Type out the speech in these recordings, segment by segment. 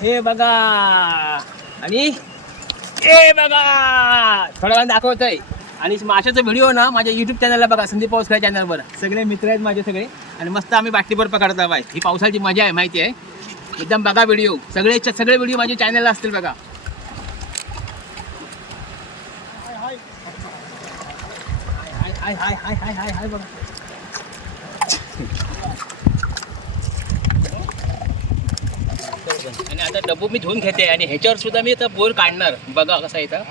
हे बघा आणि हे बघा थोड्या वेळाने दाखवतोय. आणि माशाचा व्हिडिओ ना माझ्या युट्यूब चॅनलला बघा, संदीप पाऊसकर चॅनलवर. सगळे मित्र आहेत माझे सगळे आणि मस्त आम्ही बाटलीवर पकडता बाय. ही पावसाची मजा आहे माहिती आहे एकदम. बघा व्हिडिओ सगळे व्हिडिओ माझ्या चॅनलला असतील बघा. हाय हाय हाय हाय हाय हाय बघा. आणि आता डब्बू मी धुवून घेते आणि ह्याच्यावर सुद्धा मी आता बोर काढणार. बघा कसा इथं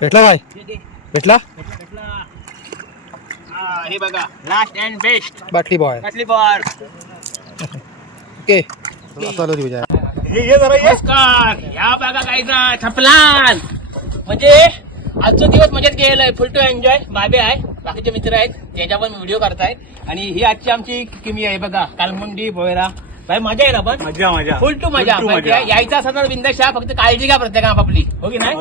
भेटला काय? भेटला? हे बघा लास्ट अँड बेस्ट बाटली बॉय. बाटली बॉल. ओके चालू दे विजय. नमस्कार. या बघा काय छपलान म्हणजे आजचा दिवस मजेत गेलाय. Full to enjoy. बाबे आहे, बाकीचे मित्र आहेत, त्याच्या पण व्हिडिओ करतायत. आणि ही आजची आमची किमी आहे बघा. कालमुंडी भोयरा भाई मजा आहे ना. पण मजा फुल टू मजा. यायचं असं तर बिंदास या, फक्त काळजी घ्या प्रत्येक आपापली, हो की नाही.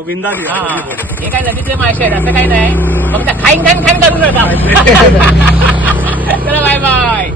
हे काय नदीचे मासे आहेत असं काही नाही, फक्त खाईन करू नका. चला बाय बाय.